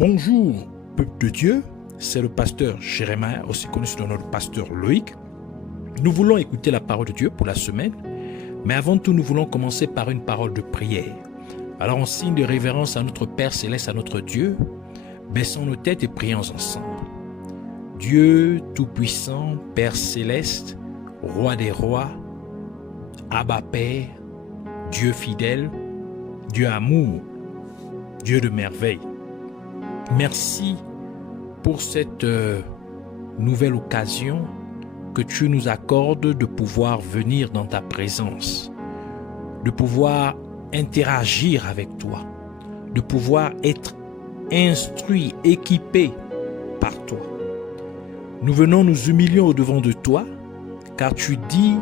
Bonjour, peuple de Dieu, c'est le pasteur Jérémie, aussi connu sous le nom de pasteur Loïc. Nous voulons écouter la parole de Dieu pour la semaine, mais avant tout, nous voulons commencer par une parole de prière. Alors, en signe de révérence à notre Père Céleste, à notre Dieu, baissons nos têtes et prions ensemble. Dieu Tout-Puissant, Père Céleste, Roi des Rois, Abba Père, Dieu fidèle, Dieu amour, Dieu de merveille. Merci pour cette nouvelle occasion que tu nous accordes de pouvoir venir dans ta présence, de pouvoir interagir avec toi, de pouvoir être instruit, équipé par toi. Nous venons nous humilier au-devant de toi, car tu dis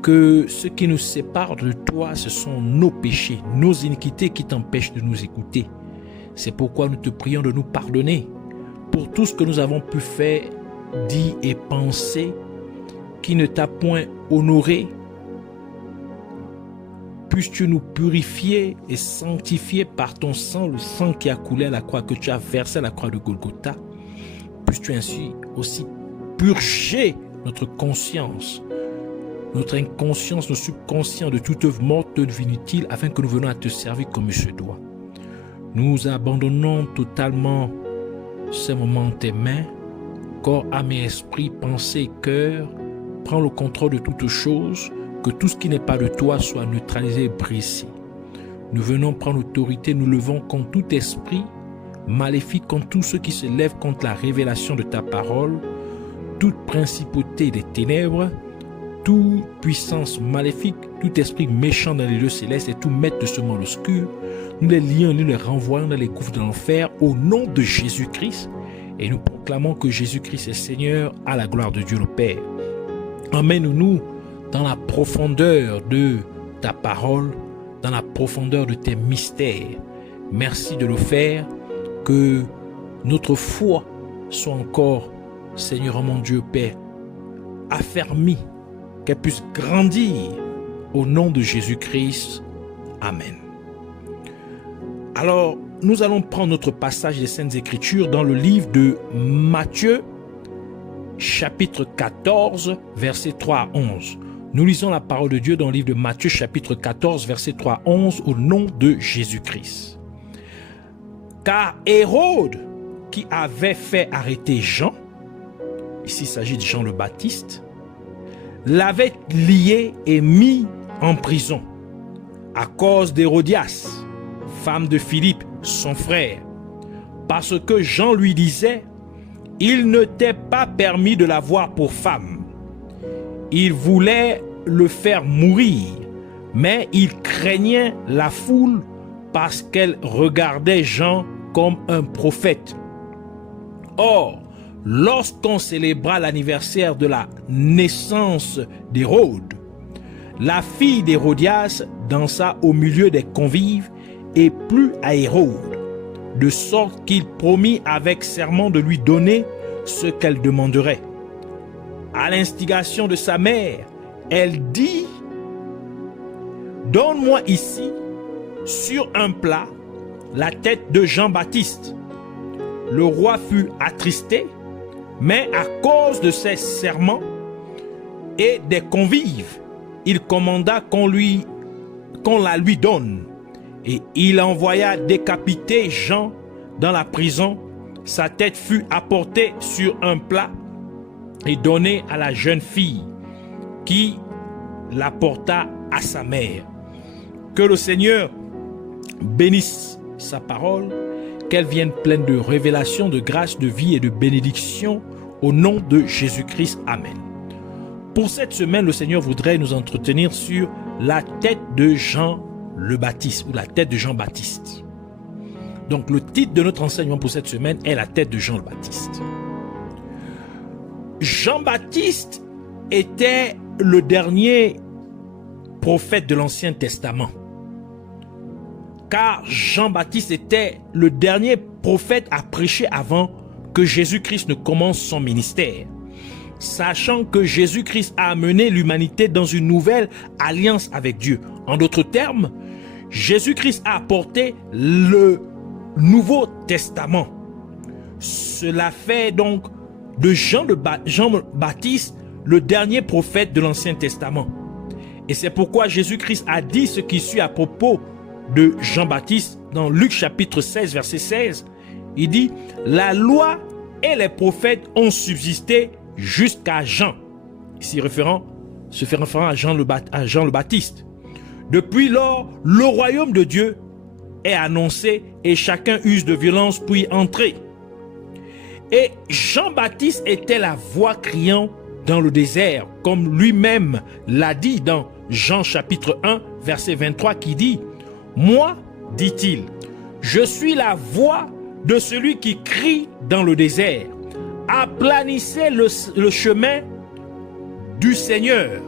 que ce qui nous sépare de toi, ce sont nos péchés, nos iniquités qui t'empêchent de nous écouter. C'est pourquoi nous te prions de nous pardonner pour tout ce que nous avons pu faire, dit et penser qui ne t'a point honoré. Puisses-tu nous purifier et sanctifier par ton sang, le sang qui a coulé à la croix, que tu as versé à la croix de Golgotha. Puisses-tu ainsi aussi purger notre conscience, notre inconscience, nos subconscients de toute œuvre morte, de inutile, afin que nous venions à te servir comme il se doit. Nous abandonnons totalement ces moments en tes mains, corps, âme et esprit, pensée et cœur. Prends le contrôle de toutes choses, que tout ce qui n'est pas de toi soit neutralisé et brisé. Nous venons prendre l'autorité, nous levons contre tout esprit maléfique, contre tous ceux qui se lèvent contre la révélation de ta parole, toute principauté des ténèbres, toute puissance maléfique, tout esprit méchant dans les lieux célestes et tout maître de ce monde obscur. Nous les lions, nous les renvoyons dans les gouffres de l'enfer au nom de Jésus-Christ et nous proclamons que Jésus-Christ est Seigneur à la gloire de Dieu le Père. Emmène-nous dans la profondeur de ta parole, dans la profondeur de tes mystères. Merci de le faire, que notre foi soit encore, Seigneur mon Dieu Père, affermie, qu'elle puisse grandir au nom de Jésus-Christ. Amen. Alors, nous allons prendre notre passage des Saintes Écritures dans le livre de Matthieu, chapitre 14, versets 3 à 11. Nous lisons la parole de Dieu dans le livre de Matthieu, chapitre 14, versets 3 à 11, au nom de Jésus-Christ. Car Hérode, qui avait fait arrêter Jean, ici il s'agit de Jean le Baptiste, l'avait lié et mis en prison à cause d'Hérodias, femme de Philippe, son frère, parce que Jean lui disait: il ne t'est pas permis de l'avoir pour femme. Il voulait le faire mourir, mais il craignait la foule parce qu'elle regardait Jean comme un prophète. Or, lorsqu'on célébra l'anniversaire de la naissance d'Hérode, la fille d'Hérodias dansa au milieu des convives et plut à Hérode, de sorte qu'il promit avec serment de lui donner ce qu'elle demanderait. À l'instigation de sa mère, elle dit: donne-moi ici, sur un plat, la tête de Jean-Baptiste. Le roi fut attristé, mais à cause de ses serments et des convives, il commanda qu'on la lui donne. Et il envoya décapiter Jean dans la prison. Sa tête fut apportée sur un plat et donnée à la jeune fille qui la porta à sa mère. Que le Seigneur bénisse sa parole, qu'elle vienne pleine de révélations, de grâce, de vie et de bénédiction au nom de Jésus-Christ. Amen. Pour cette semaine, le Seigneur voudrait nous entretenir sur la tête de Jean le Baptiste, ou la tête de Jean-Baptiste. Donc le titre de notre enseignement pour cette semaine est la tête de Jean le Baptiste. Jean-Baptiste était le dernier prophète de l'Ancien Testament. Car Jean-Baptiste était le dernier prophète à prêcher avant que Jésus-Christ ne commence son ministère. Sachant que Jésus-Christ a amené l'humanité dans une nouvelle alliance avec Dieu. En d'autres termes, Jésus-Christ a apporté le Nouveau Testament. Cela fait donc de Jean-Baptiste le dernier prophète de l'Ancien Testament. Et c'est pourquoi Jésus-Christ a dit ce qui suit à propos de Jean-Baptiste dans Luc chapitre 16, verset 16. Il dit, la loi et les prophètes ont subsisté jusqu'à Jean. Ici se fait référent à Jean le Baptiste. Depuis lors, le royaume de Dieu est annoncé et chacun use de violence pour y entrer. Et Jean-Baptiste était la voix criant dans le désert, comme lui-même l'a dit dans Jean chapitre 1, verset 23, qui dit, « Moi, dit-il, je suis la voix de celui qui crie dans le désert. Aplanissez le chemin du Seigneur,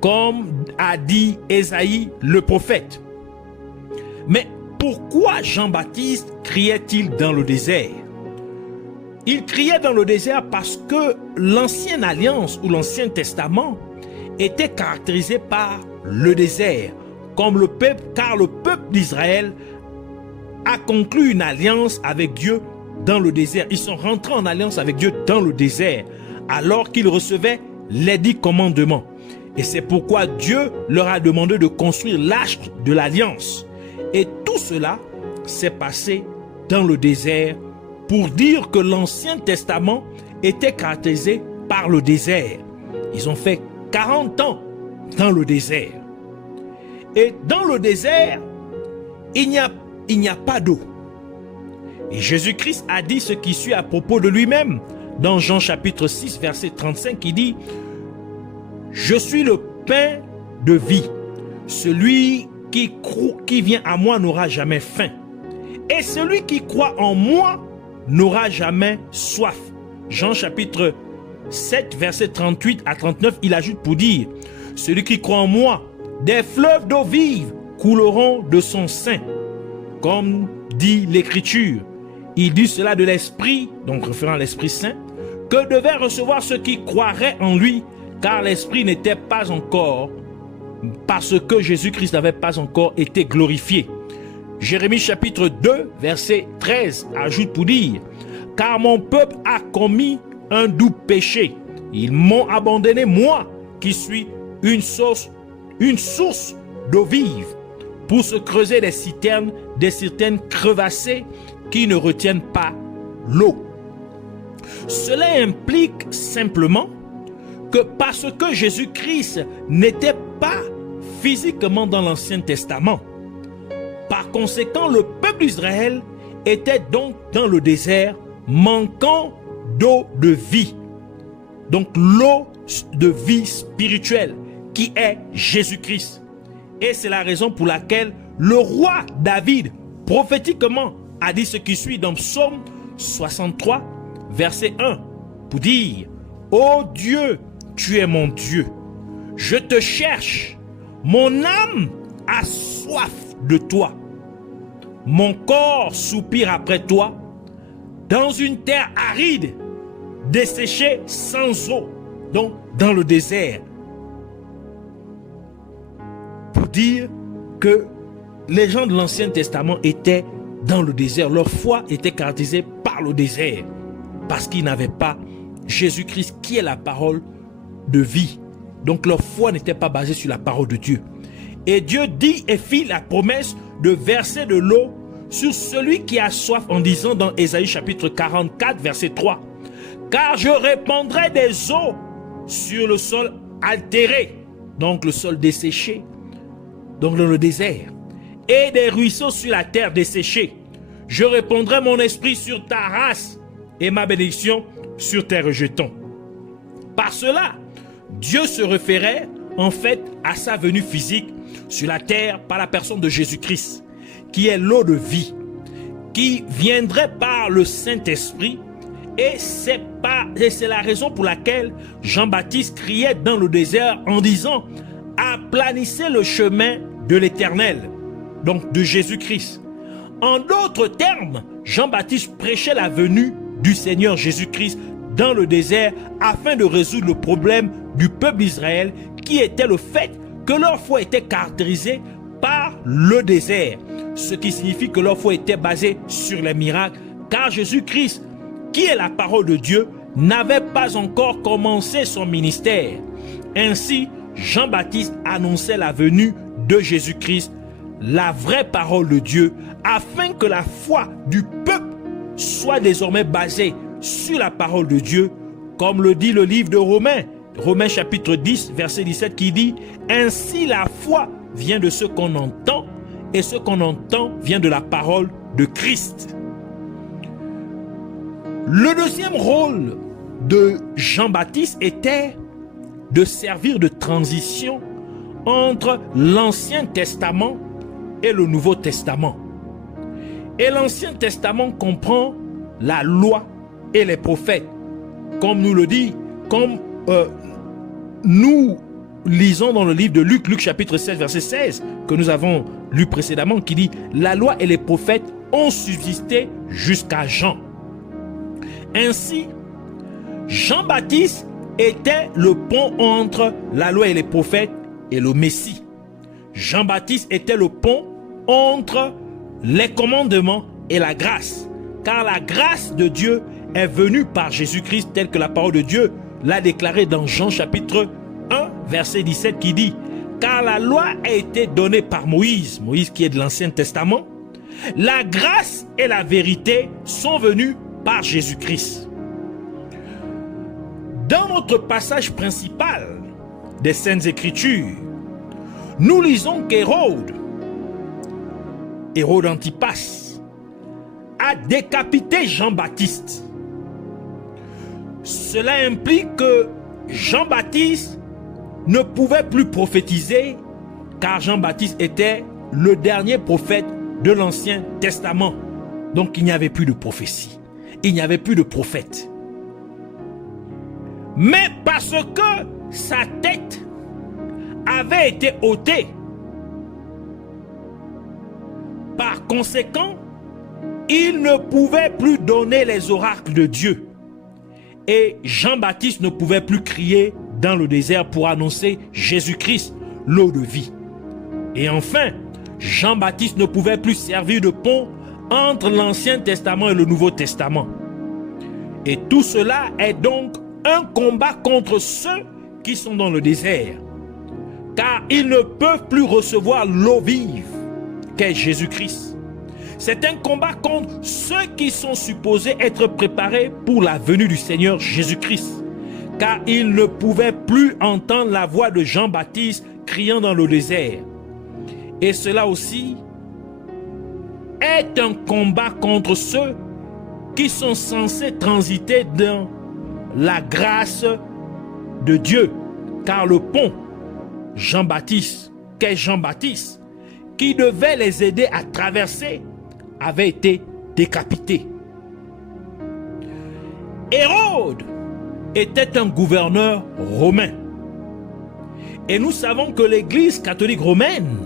comme a dit Ésaïe le prophète. » Mais pourquoi Jean-Baptiste criait-il dans le désert? Il criait dans le désert parce que l'ancienne alliance ou l'Ancien Testament était caractérisé par le désert, comme le peuple, car le peuple d'Israël a conclu une alliance avec Dieu dans le désert. Ils sont rentrés en alliance avec Dieu dans le désert, alors qu'ils recevaient les 10 commandements. Et c'est pourquoi Dieu leur a demandé de construire l'arche de l'alliance. Et tout cela s'est passé dans le désert pour dire que l'Ancien Testament était caractérisé par le désert. Ils ont fait 40 ans dans le désert. Et dans le désert, il n'y a pas d'eau. Et Jésus-Christ a dit ce qui suit à propos de lui-même. Dans Jean chapitre 6, verset 35, il dit, « Je suis le pain de vie. Celui qui vient à moi n'aura jamais faim. Et celui qui croit en moi n'aura jamais soif. » Jean chapitre 7, verset 38 à 39, il ajoute pour dire, « Celui qui croit en moi, des fleuves d'eau vive couleront de son sein. » Comme dit l'Écriture, il dit cela de l'Esprit, donc référant à l'Esprit Saint, que devait recevoir ceux qui croiraient en lui, car l'Esprit n'était pas encore, parce que Jésus-Christ n'avait pas encore été glorifié. Jérémie chapitre 2, verset 13, ajoute pour dire, « Car mon peuple a commis un doux péché. Ils m'ont abandonné, moi, qui suis une source d'eau vive, pour se creuser des citernes crevassées qui ne retiennent pas l'eau. » Cela implique simplement que parce que Jésus-Christ n'était pas physiquement dans l'Ancien Testament, par conséquent, le peuple d'Israël était donc dans le désert, manquant d'eau de vie. Donc l'eau de vie spirituelle qui est Jésus-Christ. Et c'est la raison pour laquelle le roi David prophétiquement a dit ce qui suit dans Psaume 63, verset 1, pour dire, « Ô Dieu, tu es mon Dieu, je te cherche, mon âme a soif de toi. Mon corps soupire après toi, dans une terre aride, desséchée sans eau. » Donc dans le désert. Pour dire que les gens de l'Ancien Testament étaient dans le désert. Leur foi était caractérisée par le désert. Parce qu'ils n'avaient pas Jésus-Christ qui est la parole de vie. Donc leur foi n'était pas basée sur la parole de Dieu. Et Dieu dit et fit la promesse de verser de l'eau sur celui qui a soif en disant dans Ésaïe chapitre 44 verset 3, « Car je répandrai des eaux sur le sol altéré, donc le sol desséché, donc dans le désert, et des ruisseaux sur la terre desséchée. Je répandrai mon esprit sur ta race et ma bénédiction sur tes rejetons. » Par cela, Dieu se référait en fait à sa venue physique sur la terre par la personne de Jésus-Christ, qui est l'eau de vie, qui viendrait par le Saint-Esprit. Et c'est la raison pour laquelle Jean-Baptiste criait dans le désert en disant « Aplanissez le chemin de l'Éternel », donc de Jésus-Christ. En d'autres termes, Jean-Baptiste prêchait la venue du Seigneur Jésus-Christ dans le désert afin de résoudre le problème du peuple d'Israël qui était le fait que leur foi était caractérisée par le désert. ce qui signifie que leur foi était basée sur les miracles, car Jésus-Christ, qui est la parole de Dieu, n'avait pas encore commencé son ministère. Ainsi, Jean-Baptiste annonçait la venue de Jésus-Christ, la vraie parole de Dieu, afin que la foi du peuple soit désormais basée sur la parole de Dieu, comme le dit le livre de Romains, Romains chapitre 10, verset 17, qui dit « Ainsi la foi vient de ce qu'on entend, et ce qu'on entend vient de la parole de Christ. » Le deuxième rôle de Jean-Baptiste était de servir de transition entre l'Ancien Testament et le Nouveau Testament. Et l'Ancien Testament comprend la loi et les prophètes, comme nous le dit, comme nous lisons dans le livre de Luc, Luc chapitre 16, verset 16, que nous avons lu précédemment, qui dit « La loi et les prophètes ont subsisté jusqu'à Jean. » Ainsi, Jean-Baptiste était le pont entre la loi et les prophètes et le Messie. Jean-Baptiste était le pont entre les commandements et la grâce, car la grâce de Dieu est venue par Jésus-Christ, telle que la parole de Dieu l'a déclaré dans Jean chapitre 1, verset 17, qui dit « Car la loi a été donnée par Moïse, Moïse qui est de l'Ancien Testament, la grâce et la vérité sont venues par Jésus-Christ. » Dans notre passage principal des Saintes Écritures, nous lisons qu'Hérode, Hérode Antipas, a décapité Jean-Baptiste. Cela implique que Jean-Baptiste ne pouvait plus prophétiser, car Jean-Baptiste était le dernier prophète de l'Ancien Testament. Donc il n'y avait plus de prophétie, il n'y avait plus de prophète. Mais parce que sa tête avait été ôtée, par conséquent, il ne pouvait plus donner les oracles de Dieu. Et Jean-Baptiste ne pouvait plus crier dans le désert pour annoncer Jésus-Christ, l'eau de vie. Et enfin, Jean-Baptiste ne pouvait plus servir de pont entre l'Ancien Testament et le Nouveau Testament. Et tout cela est donc un combat contre ceux qui sont dans le désert, car ils ne peuvent plus recevoir l'eau vive qu'est Jésus-Christ. C'est un combat contre ceux qui sont supposés être préparés pour la venue du Seigneur Jésus-Christ, car ils ne pouvaient plus entendre la voix de Jean-Baptiste criant dans le désert. Et cela aussi est un combat contre ceux qui sont censés transiter dans la grâce de Dieu, car le pont Jean-Baptiste, qu'est Jean-Baptiste, qui devait les aider à traverser, avait été décapité. Hérode était un gouverneur romain. Et nous savons que l'Église catholique romaine,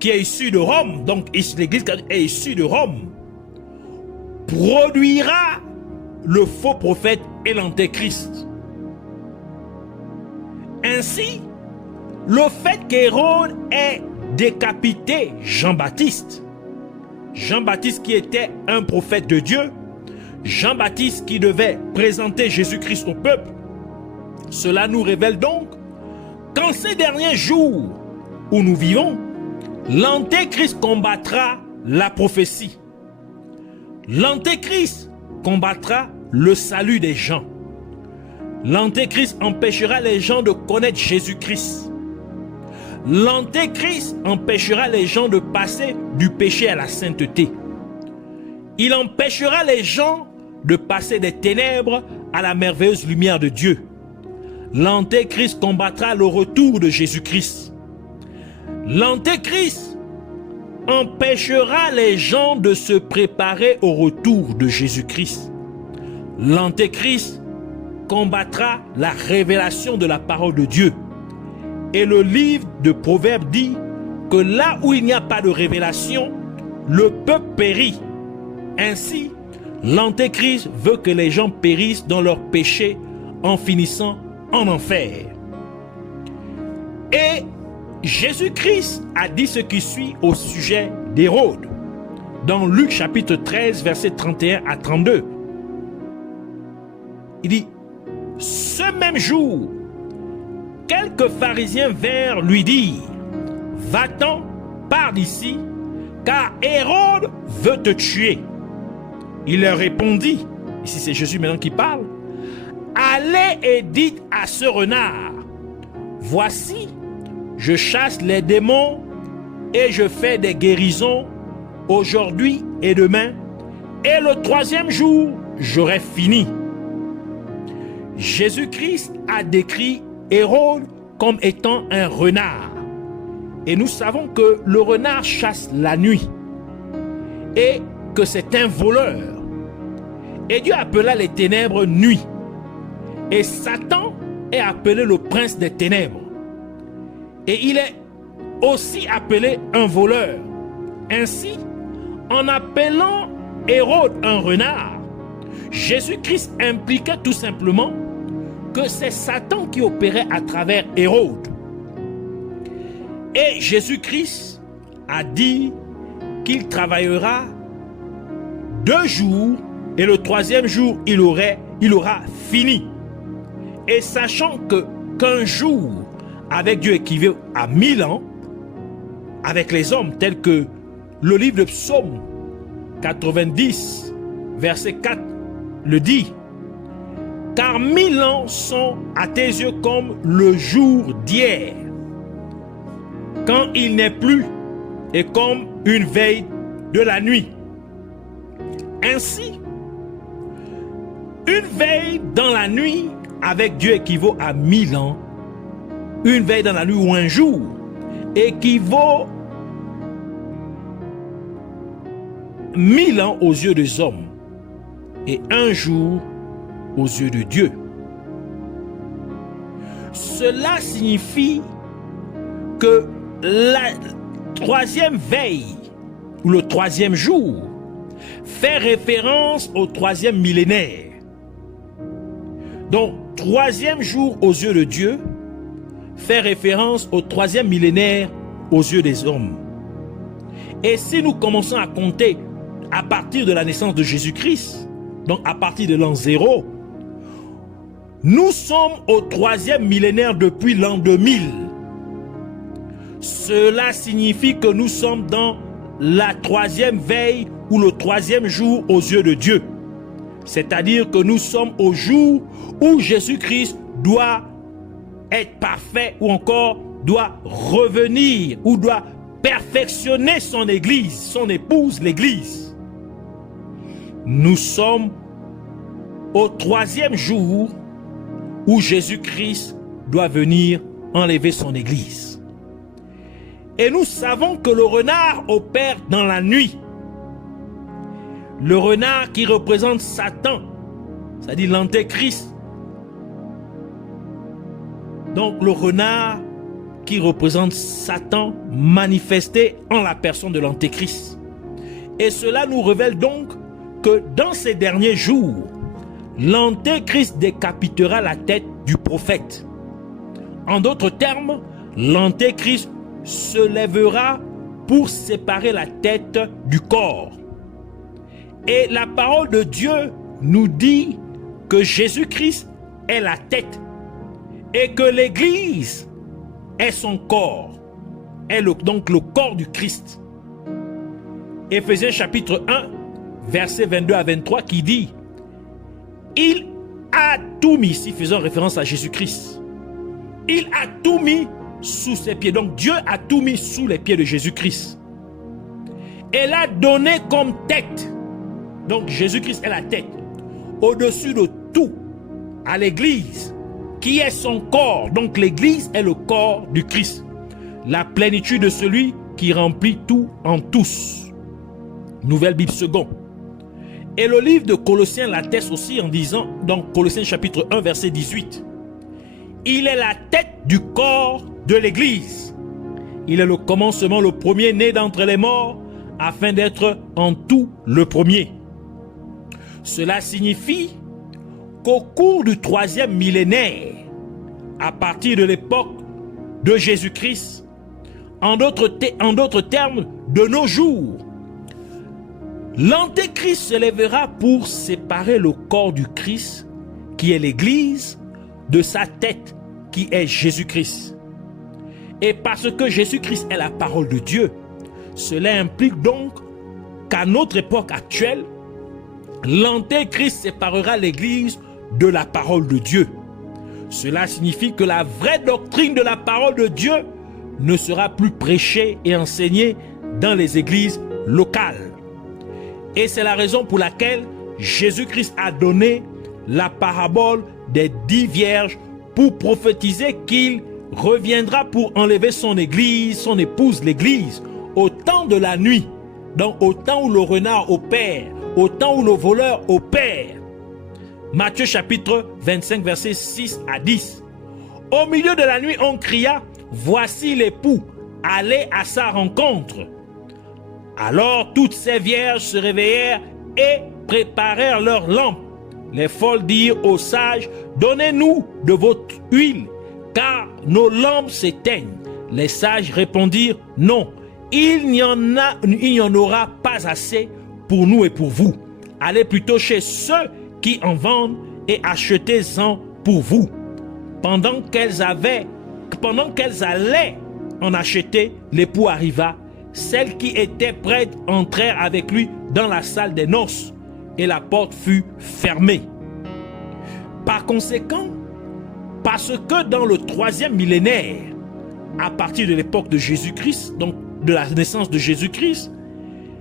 qui est issue de Rome, donc l'Église catholique est issue de Rome, produira le faux prophète et l'antéchrist. Ainsi, le fait qu'Hérode ait décapité Jean-Baptiste, Jean-Baptiste qui était un prophète de Dieu, Jean-Baptiste qui devait présenter Jésus-Christ au peuple, cela nous révèle donc qu'en ces derniers jours où nous vivons, l'antéchrist combattra la prophétie. L'antéchrist combattra le salut des gens. L'antéchrist empêchera les gens de connaître Jésus-Christ. L'antéchrist empêchera les gens de passer du péché à la sainteté. Il empêchera les gens de passer des ténèbres à la merveilleuse lumière de Dieu. L'antéchrist combattra le retour de Jésus-Christ. L'antéchrist empêchera les gens de se préparer au retour de Jésus-Christ. L'antéchrist combattra la révélation de la parole de Dieu. Et le livre de Proverbes dit que là où il n'y a pas de révélation, le peuple périt. Ainsi, l'antéchrist veut que les gens périssent dans leurs péchés en finissant en enfer. Et Jésus-Christ a dit ce qui suit au sujet d'Hérode. Dans Luc chapitre 13, versets 31 à 32. Il dit, ce même jour, quelques pharisiens vinrent lui dire, va-t'en, pars d'ici, car Hérode veut te tuer. Il leur répondit, ici c'est Jésus maintenant qui parle, allez et dites à ce renard, voici, je chasse les démons et je fais des guérisons aujourd'hui et demain, et le troisième jour, j'aurai fini. Jésus-Christ a décrit Hérode comme étant un renard. Et nous savons que le renard chasse la nuit et que c'est un voleur. Et Dieu appela les ténèbres nuit. Et Satan est appelé le prince des ténèbres. Et il est aussi appelé un voleur. Ainsi, en appelant Hérode un renard, Jésus-Christ impliquait tout simplement que c'est Satan qui opérait à travers Hérode. Et Jésus-Christ a dit qu'il travaillera 2 jours et le troisième jour il aura fini. Et sachant qu'un jour avec Dieu équivaut à 1000 ans, avec les hommes, tel que le livre de Psaume 90, verset 4 le dit, car 1000 ans sont à tes yeux comme le jour d'hier, quand il n'est plus, et comme une veille de la nuit. Ainsi, une veille dans la nuit avec Dieu équivaut à 1000 ans. Une veille dans la nuit ou un jour équivaut 1000 ans aux yeux des hommes et un jour aux yeux de Dieu. Cela signifie que la troisième veille ou le troisième jour fait référence au troisième millénaire. Donc, troisième jour aux yeux de Dieu fait référence au troisième millénaire aux yeux des hommes. Et si nous commençons à compter à partir de la naissance de Jésus-Christ, donc à partir de l'an 0, nous sommes au troisième millénaire depuis l'an 2000. Cela signifie que nous sommes dans la troisième veille ou le troisième jour aux yeux de Dieu. C'est-à-dire que nous sommes au jour où Jésus-Christ doit être parfait ou encore doit revenir ou doit perfectionner son église, son épouse, l'église. Nous sommes au troisième jour où Jésus-Christ doit venir enlever son église. Et nous savons que le renard opère dans la nuit. Le renard qui représente Satan, c'est-à-dire l'antéchrist. Donc le renard qui représente Satan manifesté en la personne de l'antéchrist. Et cela nous révèle donc que dans ces derniers jours, l'antéchrist décapitera la tête du prophète. En d'autres termes, l'antéchrist se lèvera pour séparer la tête du corps. Et la parole de Dieu nous dit que Jésus-Christ est la tête et que l'Église est son corps, est donc le corps du Christ. Éphésiens chapitre 1, versets 22 à 23 qui dit « Il a tout mis », ici faisant référence à Jésus-Christ, « Il a tout mis sous ses pieds ». Donc Dieu a tout mis sous les pieds de Jésus-Christ. Et l'a donné comme tête. Donc Jésus-Christ est la tête, au-dessus de tout, à l'Église, qui est son corps. Donc l'Église est le corps du Christ, la plénitude de celui qui remplit tout en tous. Nouvelle Bible seconde. Et le livre de Colossiens l'atteste aussi en disant, dans Colossiens chapitre 1, verset 18, « Il est la tête du corps de l'Église. Il est le commencement, le premier né d'entre les morts, afin d'être en tout le premier. » Cela signifie qu'au cours du troisième millénaire, à partir de l'époque de Jésus-Christ, En d'autres termes, de nos jours, l'Antéchrist se lèvera pour séparer le corps du Christ, qui est l'Église, de sa tête, qui est Jésus-Christ. Et parce que Jésus-Christ est la parole de Dieu, cela implique donc qu'à notre époque actuelle, l'Antéchrist séparera l'Église de la parole de Dieu. Cela signifie que la vraie doctrine de la parole de Dieu ne sera plus prêchée et enseignée dans les églises locales. Et c'est la raison pour laquelle Jésus-Christ a donné la parabole des 10 vierges pour prophétiser qu'il reviendra pour enlever son église, son épouse l'église, au temps de la nuit, donc au temps où le renard opère, au temps où le voleur opère. Matthieu chapitre 25 versets 6 à 10. Au milieu de la nuit, on cria, voici l'époux, allez à sa rencontre. Alors toutes ces vierges se réveillèrent et préparèrent leurs lampes. Les folles dirent aux sages, donnez-nous de votre huile, car nos lampes s'éteignent. Les sages répondirent, non, il n'y en aura pas assez pour nous et pour vous. Allez plutôt chez ceux qui en vendent et achetez-en pour vous. Pendant qu'elles allaient en acheter, l'époux arriva. Celles qui étaient prêtes entrèrent avec lui dans la salle des noces et la porte fut fermée. Par conséquent, parce que dans le 3e millénaire, à partir de l'époque de Jésus-Christ, donc de la naissance de Jésus-Christ,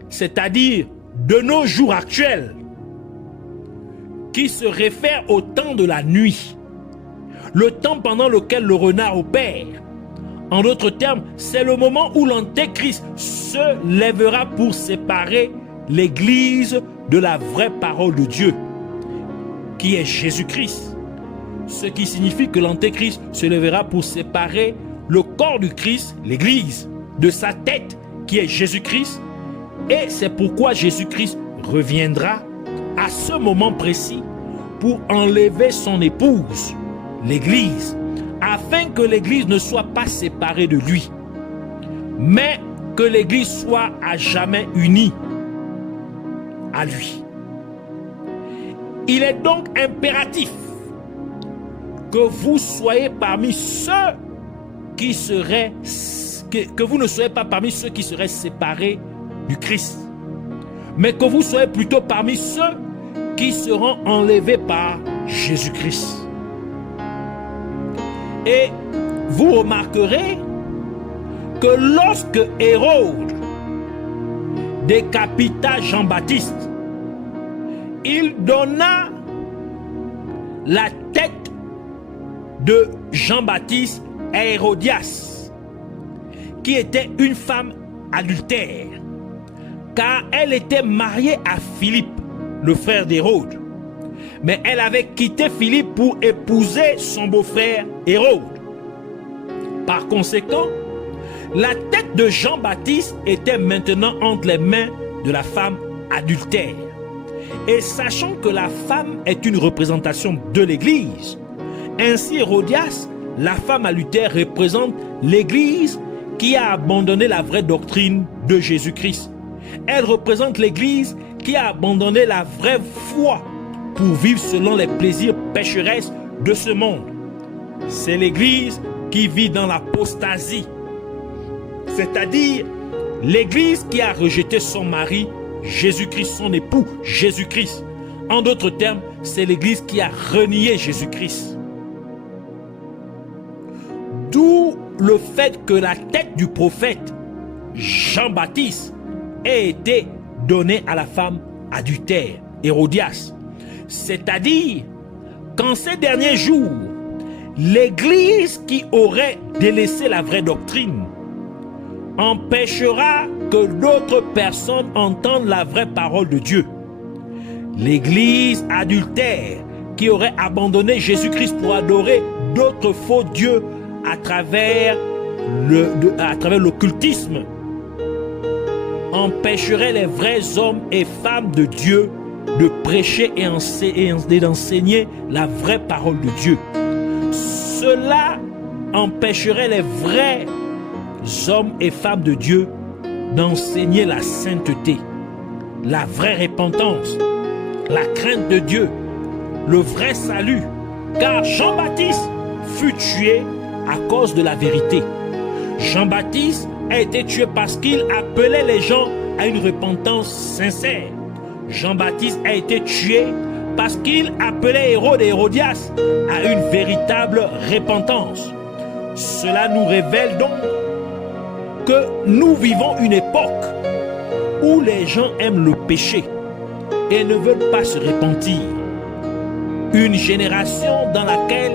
c'est-à-dire de nos jours actuels, qui se réfère au temps de la nuit, le temps pendant lequel le renard opère. En d'autres termes, c'est le moment où l'Antéchrist se lèvera pour séparer l'Église de la vraie parole de Dieu, qui est Jésus-Christ. Ce qui signifie que l'Antéchrist se lèvera pour séparer le corps du Christ, l'Église, de sa tête, qui est Jésus-Christ. Et c'est pourquoi Jésus-Christ reviendra à ce moment précis pour enlever son épouse, l'Église, afin que l'Église ne soit pas séparée de lui, mais que l'Église soit à jamais unie à lui. Il est donc impératif que vous soyez parmi ceux qui seraient, que vous ne soyez pas parmi ceux qui seraient séparés du Christ, mais que vous soyez plutôt parmi ceux qui seront enlevés par Jésus-Christ. Et vous remarquerez que lorsque Hérode décapita Jean-Baptiste, il donna la tête de Jean-Baptiste à Hérodias, qui était une femme adultère, car elle était mariée à Philippe, le frère d'Hérode. Mais elle avait quitté Philippe pour épouser son beau-frère Hérode. Par conséquent, la tête de Jean-Baptiste était maintenant entre les mains de la femme adultère. Et sachant que la femme est une représentation de l'Église, ainsi Hérodias, la femme adultère, représente l'Église qui a abandonné la vraie doctrine de Jésus-Christ. Elle représente l'Église qui a abandonné la vraie foi pour vivre selon les plaisirs pécheresses de ce monde. C'est l'Église qui vit dans l'apostasie, c'est-à-dire l'Église qui a rejeté son mari, Jésus-Christ, son époux, Jésus-Christ. En d'autres termes, c'est l'Église qui a renié Jésus-Christ. D'où le fait que la tête du prophète Jean-Baptiste ait été donnée à la femme adultère, Hérodias. C'est-à-dire qu'en ces derniers jours, l'Église qui aurait délaissé la vraie doctrine empêchera que d'autres personnes entendent la vraie parole de Dieu. L'Église adultère qui aurait abandonné Jésus-Christ pour adorer d'autres faux dieux à travers l'occultisme empêcherait les vrais hommes et femmes de Dieu de prêcher et d'enseigner la vraie parole de Dieu. Cela empêcherait les vrais hommes et femmes de Dieu d'enseigner la sainteté, la vraie repentance, la crainte de Dieu, le vrai salut, car Jean-Baptiste fut tué à cause de la vérité. Jean-Baptiste a été tué parce qu'il appelait les gens à une repentance sincère. Jean-Baptiste a été tué parce qu'il appelait Hérode et Hérodias à une véritable repentance. Cela nous révèle donc que nous vivons une époque où les gens aiment le péché et ne veulent pas se repentir. Une génération dans laquelle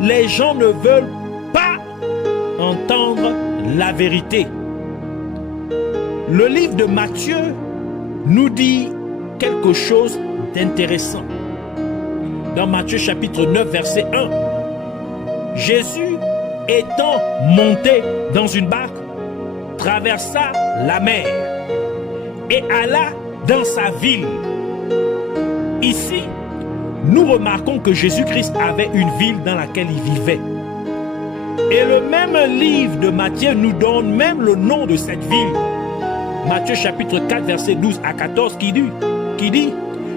les gens ne veulent pas entendre la vérité. Le livre de Matthieu nous dit quelque chose d'intéressant. Dans Matthieu chapitre 9 verset 1, Jésus étant monté dans une barque, traversa la mer et alla dans sa ville. Ici, nous remarquons que Jésus-Christ avait une ville dans laquelle il vivait. Et le même livre de Matthieu nous donne même le nom de cette ville. Matthieu chapitre 4 verset 12 à 14 qui dit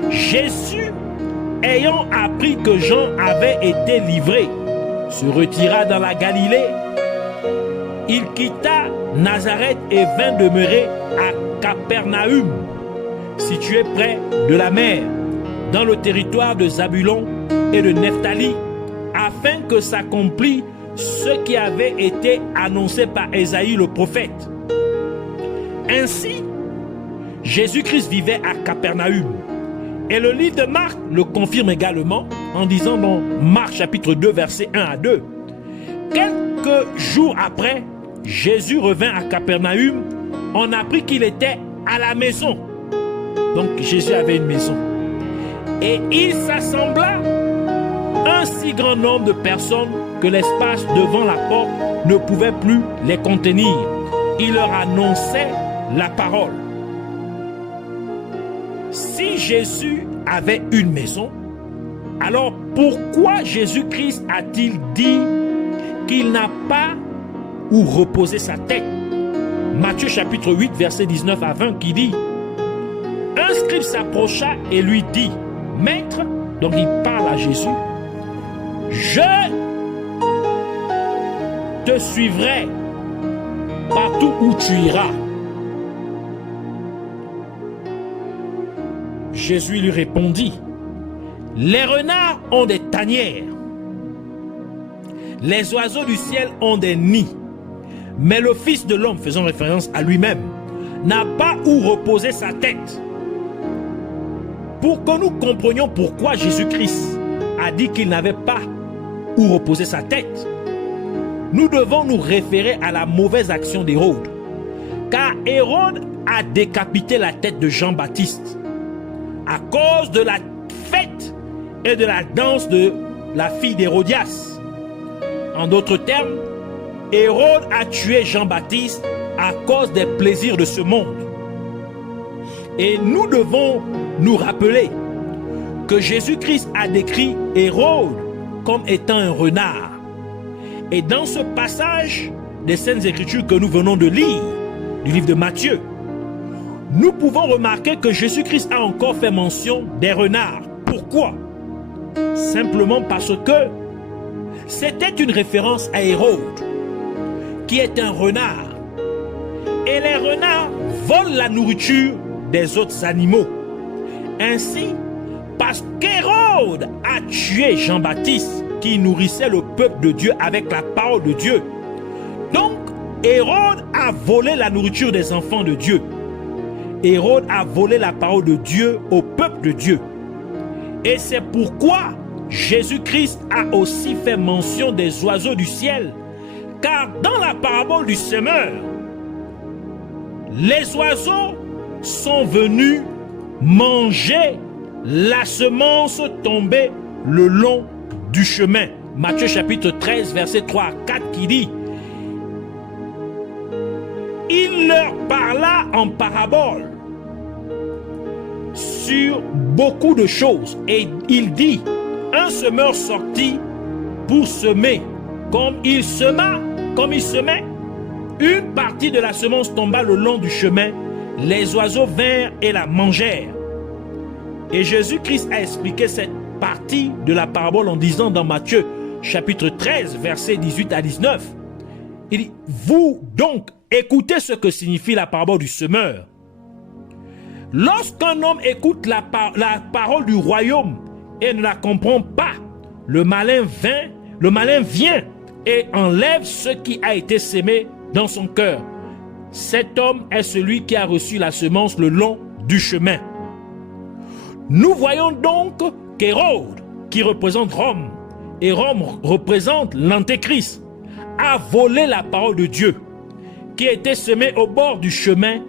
Jésus, ayant appris que Jean avait été livré, se retira dans la Galilée. Il quitta Nazareth et vint demeurer à Capernaum, situé près de la mer, dans le territoire de Zabulon et de Nephtali, afin que s'accomplisse ce qui avait été annoncé par Ésaïe le prophète. Ainsi, Jésus-Christ vivait à Capernaum. Et le livre de Marc le confirme également en disant dans Marc chapitre 2 verset 1 à 2. Quelques jours après, Jésus revint à Capernaum. On apprit qu'il était à la maison. Donc Jésus avait une maison. Et il s'assembla un si grand nombre de personnes que l'espace devant la porte ne pouvait plus les contenir. Il leur annonçait la parole. Si Jésus avait une maison, alors pourquoi Jésus-Christ a-t-il dit qu'il n'a pas où reposer sa tête? Matthieu chapitre 8 verset 19 à 20 qui dit: un scribe s'approcha et lui dit: Maître, donc il parle à Jésus, je te suivrai partout où tu iras. Jésus lui répondit: les renards ont des tanières, les oiseaux du ciel ont des nids, mais le Fils de l'homme, faisant référence à lui-même, n'a pas où reposer sa tête. Pour que nous comprenions pourquoi Jésus-Christ a dit qu'il n'avait pas où reposer sa tête, nous devons nous référer à la mauvaise action d'Hérode. Car Hérode a décapité la tête de Jean-Baptiste à cause de la fête et de la danse de la fille d'Hérodias. En d'autres termes, Hérode a tué Jean-Baptiste à cause des plaisirs de ce monde. Et nous devons nous rappeler que Jésus-Christ a décrit Hérode comme étant un renard. Et dans ce passage des Saintes Écritures que nous venons de lire, du livre de Matthieu, nous pouvons remarquer que Jésus-Christ a encore fait mention des renards. Pourquoi? Simplement parce que c'était une référence à Hérode, qui est un renard. Et les renards volent la nourriture des autres animaux. Ainsi, parce qu'Hérode a tué Jean-Baptiste, qui nourrissait le peuple de Dieu avec la parole de Dieu, donc Hérode a volé la nourriture des enfants de Dieu. Hérode a volé la parole de Dieu au peuple de Dieu. Et c'est pourquoi Jésus-Christ a aussi fait mention des oiseaux du ciel. Car dans la parabole du semeur, les oiseaux sont venus manger la semence tombée le long du chemin. Matthieu chapitre 13 verset 3 à 4 qui dit: il leur parla en parabole sur beaucoup de choses. Et il dit: un semeur sortit pour semer. Comme il semait, Une partie de la semence tomba le long du chemin. Les oiseaux vinrent et la mangèrent. Et Jésus-Christ a expliqué cette partie de la parabole en disant dans Matthieu chapitre 13, versets 18 à 19. Il dit, vous donc écoutez ce que signifie la parabole du semeur. Lorsqu'un homme écoute la parole du royaume et ne la comprend pas, le malin vient et enlève ce qui a été sémé dans son cœur. Cet homme est celui qui a reçu la semence le long du chemin. Nous voyons donc qu'Hérode, qui représente Rome, et Rome représente l'Antéchrist, a volé la parole de Dieu, qui était semée au bord du chemin,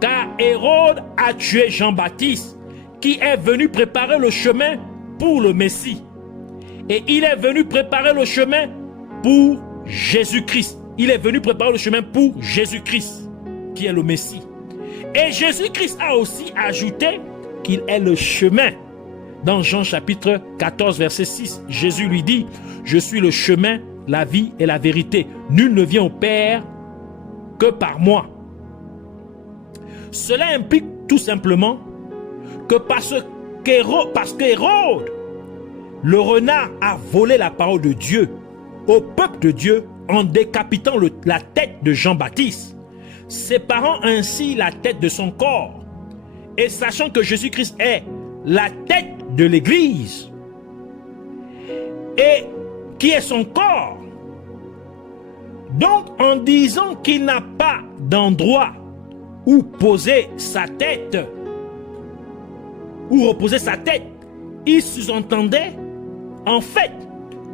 car Hérode a tué Jean-Baptiste, qui est venu préparer le chemin pour le Messie. Et il est venu préparer le chemin pour Jésus-Christ. Il est venu préparer le chemin pour Jésus-Christ, qui est le Messie. Et Jésus-Christ a aussi ajouté qu'il est le chemin. Dans Jean chapitre 14, verset 6, Jésus lui dit, « Je suis le chemin, la vie et la vérité. Nul ne vient au Père que par moi. » Cela implique tout simplement que parce qu'Hérode, le renard, a volé la parole de Dieu au peuple de Dieu en décapitant la tête de Jean-Baptiste, séparant ainsi la tête de son corps, et sachant que Jésus-Christ est la tête de l'Église et qui est son corps. Donc, en disant qu'il n'a pas d'endroit où poser sa tête, où reposer sa tête, il sous-entendait en fait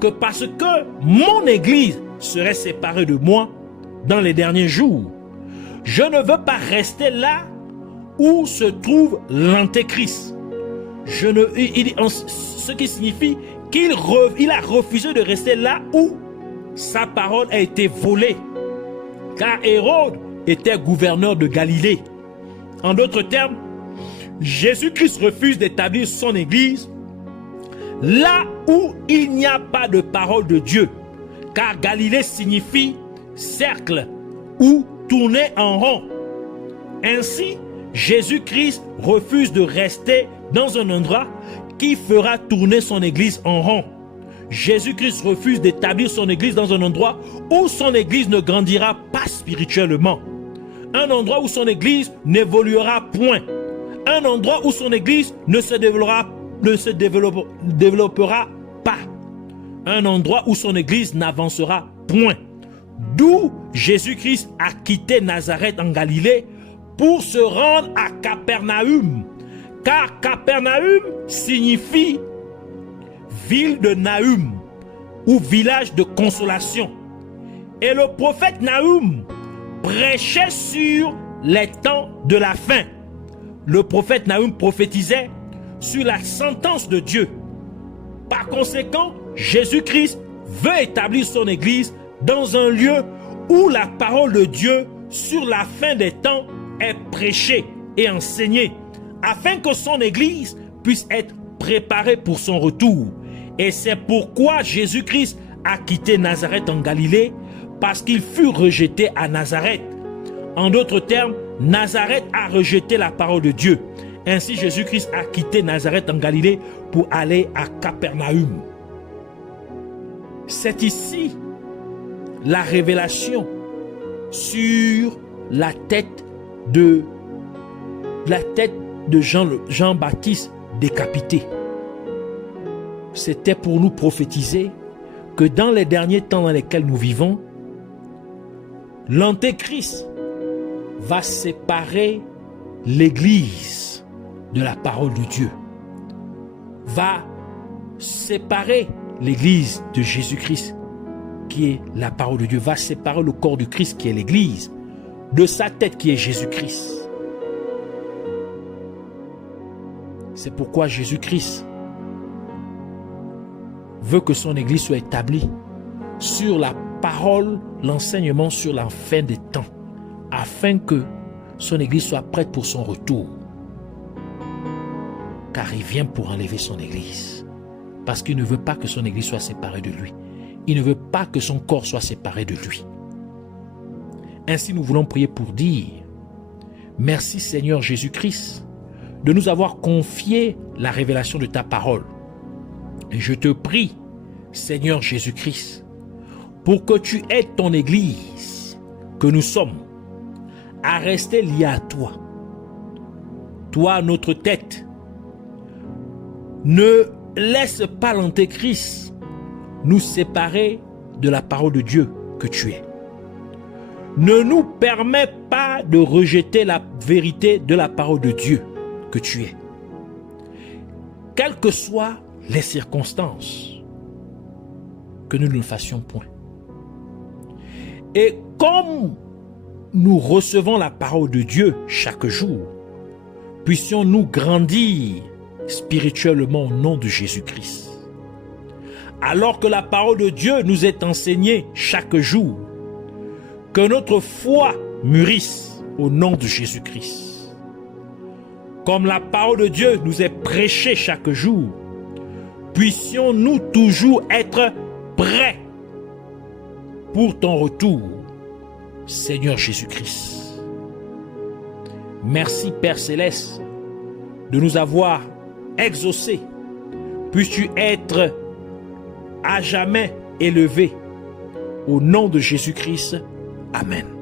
que parce que mon Église serait séparée de moi dans les derniers jours, je ne veux pas rester là où se trouve l'Antéchrist. Ce qui signifie qu'il a refusé de rester là où sa parole a été volée. Car Hérode était gouverneur de Galilée. En d'autres termes, Jésus-Christ refuse d'établir son Église là où il n'y a pas de parole de Dieu. Car Galilée signifie cercle ou tourner en rond. Ainsi, Jésus-Christ refuse de rester dans un endroit qui fera tourner son Église en rond. Jésus-Christ refuse d'établir son Église dans un endroit où son Église ne grandira pas spirituellement. Un endroit où son Église n'évoluera point. Un endroit où son Église ne se développera pas. Un endroit où son Église n'avancera point. D'où Jésus-Christ a quitté Nazareth en Galilée pour se rendre à Capernaum. Car Capernaum signifie ville de Nahum ou village de consolation. Et le prophète Nahum prêchait sur les temps de la fin. Le prophète Nahum prophétisait sur la sentence de Dieu. Par conséquent, Jésus-Christ veut établir son Église dans un lieu où la parole de Dieu sur la fin des temps est prêchée et enseignée, afin que son Église puisse être préparée pour son retour. Et c'est pourquoi Jésus-Christ a quitté Nazareth en Galilée, parce qu'il fut rejeté à Nazareth. En d'autres termes, Nazareth a rejeté la parole de Dieu. Ainsi, Jésus-Christ a quitté Nazareth en Galilée pour aller à Capernaum. C'est ici la révélation sur la tête de Jean-Baptiste décapité. C'était pour nous prophétiser que dans les derniers temps dans lesquels nous vivons, l'Antéchrist va séparer l'Église de la parole de Dieu, va séparer l'Église de Jésus-Christ, qui est la parole de Dieu, va séparer le corps du Christ, qui est l'Église, de sa tête, qui est Jésus-Christ. C'est pourquoi Jésus-Christ veut que son Église soit établie sur la parole, l'enseignement sur la fin des temps, afin que son Église soit prête pour son retour. Car il vient pour enlever son Église. Parce qu'il ne veut pas que son Église soit séparée de lui. Il ne veut pas que son corps soit séparé de lui. Ainsi, nous voulons prier pour dire merci Seigneur Jésus-Christ de nous avoir confié la révélation de ta parole. Et je te prie, Seigneur Jésus-Christ, pour que tu aides ton Église, que nous sommes, à rester liés à toi. Toi, notre tête. Ne laisse pas l'Antéchrist nous séparer de la parole de Dieu que tu es. Ne nous permets pas de rejeter la vérité de la parole de Dieu que tu es. Quelles que soient les circonstances, que nous ne le fassions point. Et comme nous recevons la parole de Dieu chaque jour, puissions-nous grandir spirituellement au nom de Jésus-Christ. Alors que la parole de Dieu nous est enseignée chaque jour, que notre foi mûrisse au nom de Jésus-Christ. Comme la parole de Dieu nous est prêchée chaque jour, puissions-nous toujours être prêts pour ton retour, Seigneur Jésus-Christ. Merci Père Céleste de nous avoir exaucés. Puisses-tu être à jamais élevé au nom de Jésus-Christ. Amen.